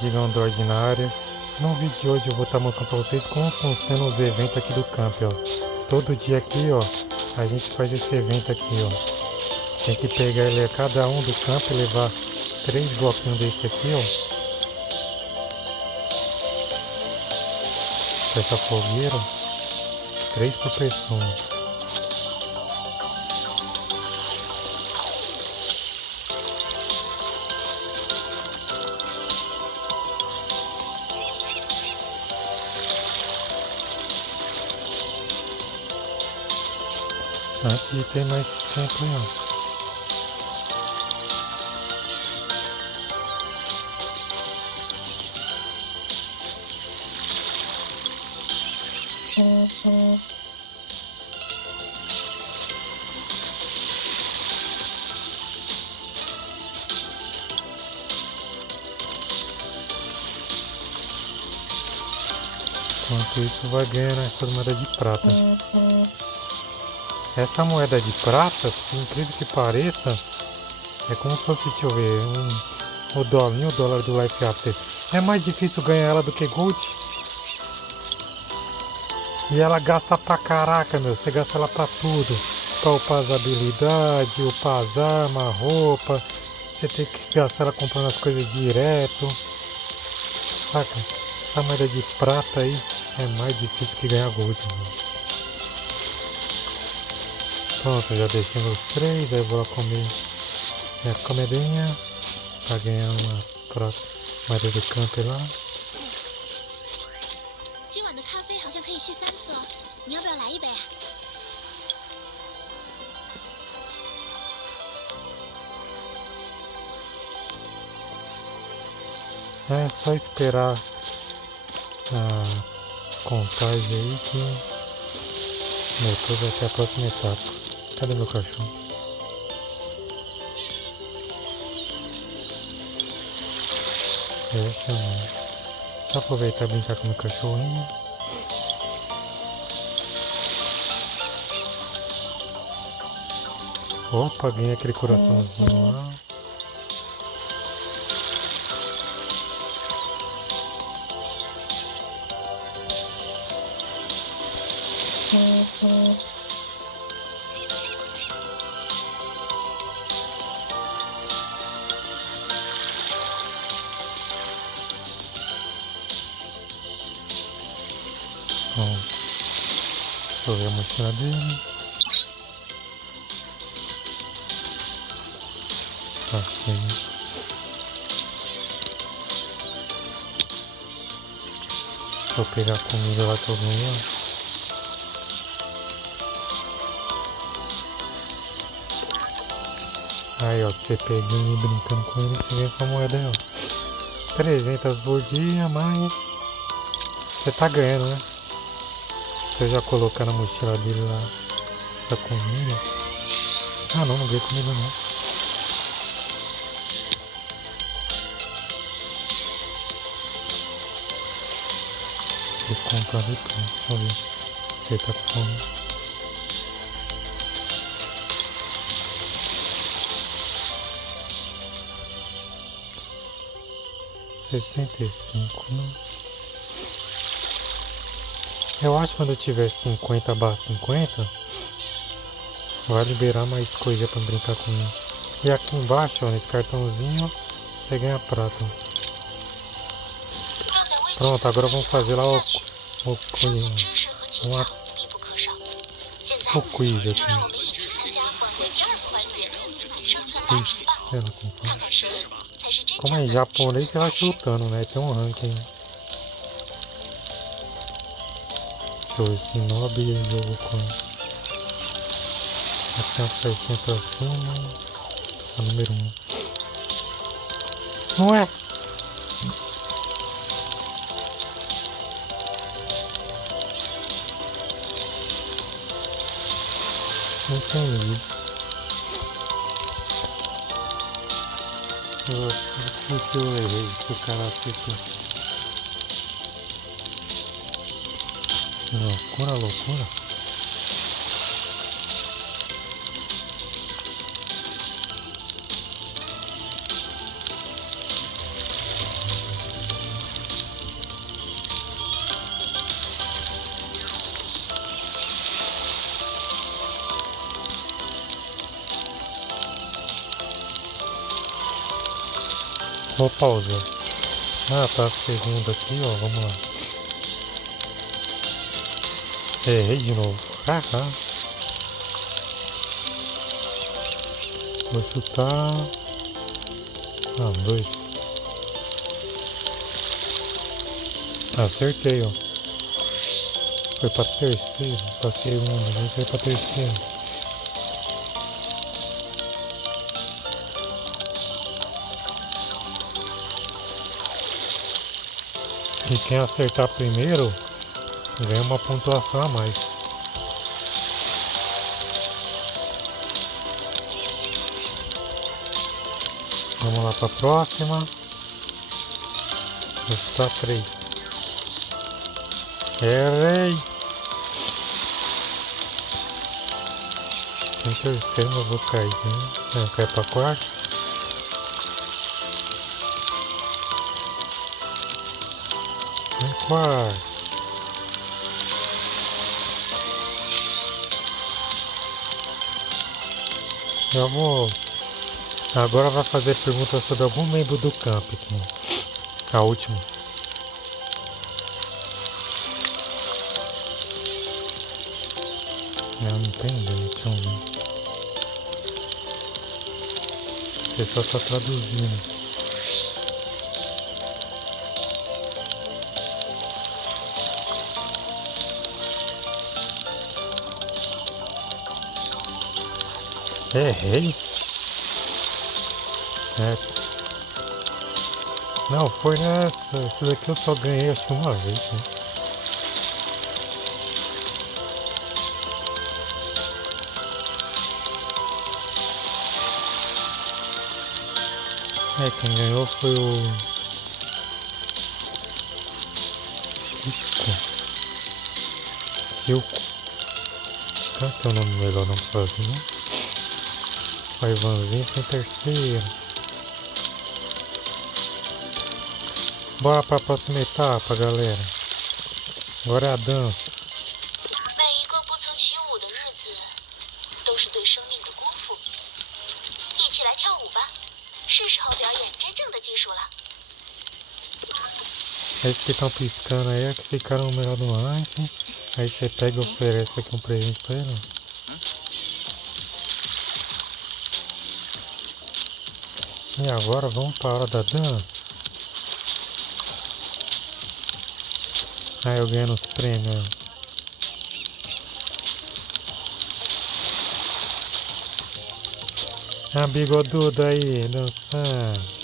Digão do Ordinário. No vídeo de hoje eu vou estar mostrando para vocês como funcionam os eventos aqui do camp, ó. Todo dia aqui, ó, a gente faz esse evento aqui, ó. Tem que pegar ele, cada um do camp e levar 3 bloquinhos desse aqui, ó. Essa fogueira, 3 por pessoa. Antes de ter mais tempo, ó. Enquanto isso vai ganhando essas moedas de prata. Essa moeda de prata, por incrível que pareça, é como se fosse, deixa eu ver, o dólar do Life After. É mais difícil ganhar ela do que Gold. E ela gasta pra caraca, meu. Você gasta ela pra tudo. Pra upar as habilidades, upar as armas, roupa. Você tem que gastar ela comprando as coisas direto. Saca? Essa moeda de prata aí é mais difícil que ganhar Gold, mano. Pronto, já deixei meus 3. Aí vou lá comer minha comidinha pra ganhar umas moedas de camp lá. É só esperar a contagem aí que depois vai ter a próxima etapa. Cadê meu cachorro? Deixa eu só aproveitar e brincar com meu cachorrinho. Opa, ganhei aquele coraçãozinho lá. Bom, deixa eu ver a mochila dele. Tá cheio. Vou pegar a comida lá que eu ganhei. Aí, ó, você pegando e brincando com ele, você ganha essa moeda aí, ó. 300 por dia, mas você tá ganhando, né? Deixa eu já colocar na mochila dele lá essa comida. Ah, não ganhei comida não. Vou comprar depois, deixa eu ver se ele tá com fome. $65, né? Eu acho que quando eu tiver 50/50 vai liberar mais coisa pra brincar com ele. E aqui embaixo, ó, nesse cartãozinho, você ganha prata. Pronto, agora vamos fazer lá o quiz aqui. Sei lá como fala. Como é em japonês, você vai chutando, né? Tem um ranking. Deixa eu ver se não abrir o jogo com. Aqui uma flechinha pra cima. A número 1. Não é? Não entendi. Nossa, que eu errei, se o cara acertou. Loucura, loucura. Vou pausar. Ah, tá a segunda aqui, ó. Vamos lá. Errei de novo. Haha. Vou chutar. Ah, 2. Acertei, ó. Foi pra terceiro, pra segunda, agora foi pra terceiro. E quem acertar primeiro ganha uma pontuação a mais. Vamos lá pra próxima. Vou chutar 3. Errei! Em terceiro eu vou cair, né? Não, cai pra quarto. Em quarto. Já vou. Agora vai fazer perguntas sobre algum membro do camp aqui. A última. Eu não entendi, deixa eu ver. O pessoal tá traduzindo. Errei? É. Não, foi nessa. Esse daqui eu só ganhei acho que uma vez, né? É, quem ganhou foi o Cico. Silco. Cara, tem um nome melhor não pra fazer, né? O Ivanzinho foi em terceiro. Bora pra próxima etapa, galera. Agora é a dança. 每一个不曾起舞的日子，都是对生命的辜负。一起来跳舞吧，是时候表演真正的技术了。 Esses que estão piscando aí é que ficaram no melhor do ranking. Aí você pega e oferece aqui um presente pra ele. E agora vamos para a hora da dança. Aí eu ganho os prêmios. A bigoduda aí, dançando.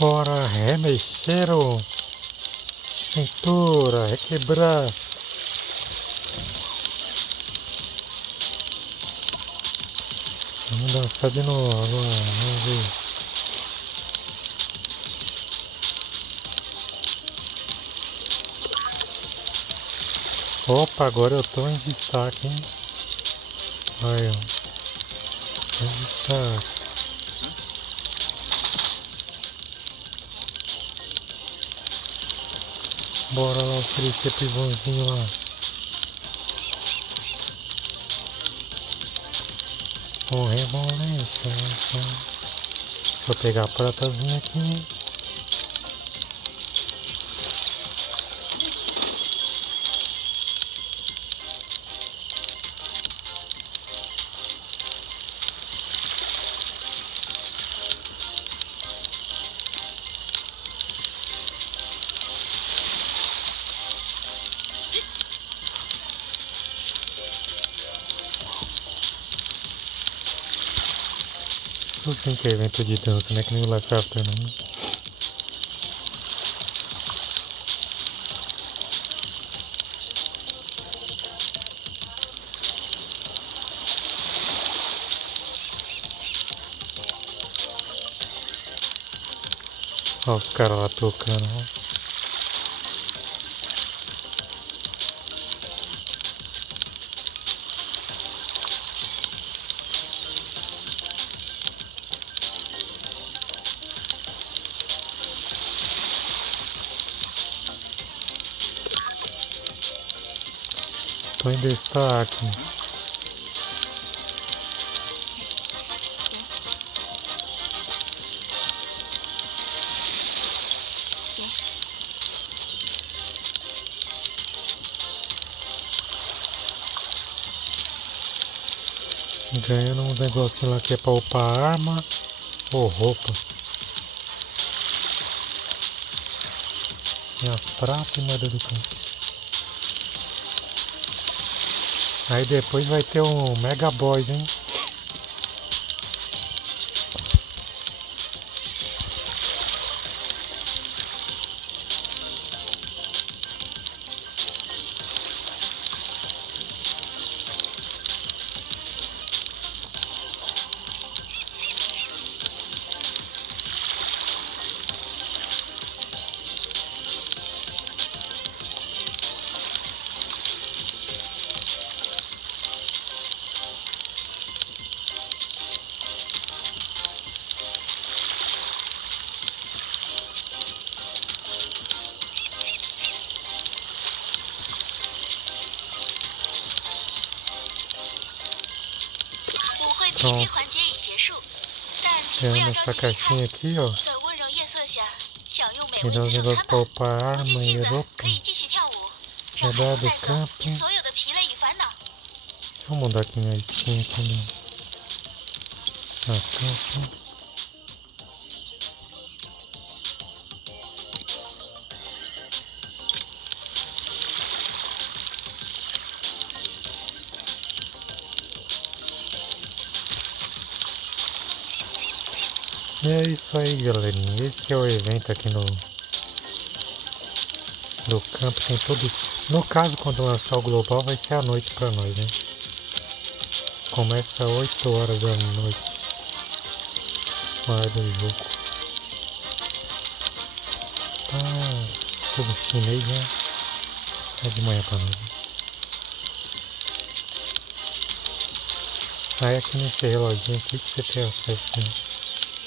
Bora remexer o cintura, requebrar. Vamos dançar de novo agora, vamos ver. Opa, agora eu tô em destaque, hein? Aí, ó. Em destaque. Bora lá oferecer pro Ivanzinho lá. O rebolete. Deixa eu pegar a pratazinha aqui. Isso sim que é evento de dança, né? Que nem o Life After, não. Olha os caras lá tocando. Ó. Tô em destaque. Ganhando um negocinho lá que é pra upar arma ou roupa. E as pratas e moeda do campo. Aí depois vai ter um Mega Boss, hein? Pronto. Ganhando essa caixinha aqui, ó. Me dá uns negócios pra upar arma e roupa. Medalha do camping. Deixa eu mudar aqui minha skin aqui na campo. E é isso aí, galerinha. Esse é o evento aqui no campo. Tem todo. No caso, quando lançar o global, vai ser à noite pra nós, né? Começa às 8 horas da noite. Na hora do jogo. Tudo chinês, né? É de manhã pra nós. Aí aqui nesse reloginho aqui que você tem acesso, né?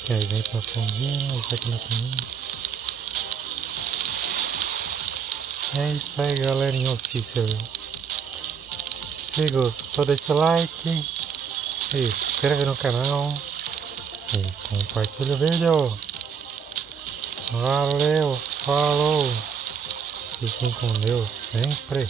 Tem evento na fondinha, isso aqui na comida. É isso aí, galerinha. Se gostou, deixa o like, se inscreve no canal e compartilha o vídeo. Valeu, falou, fiquem com Deus sempre.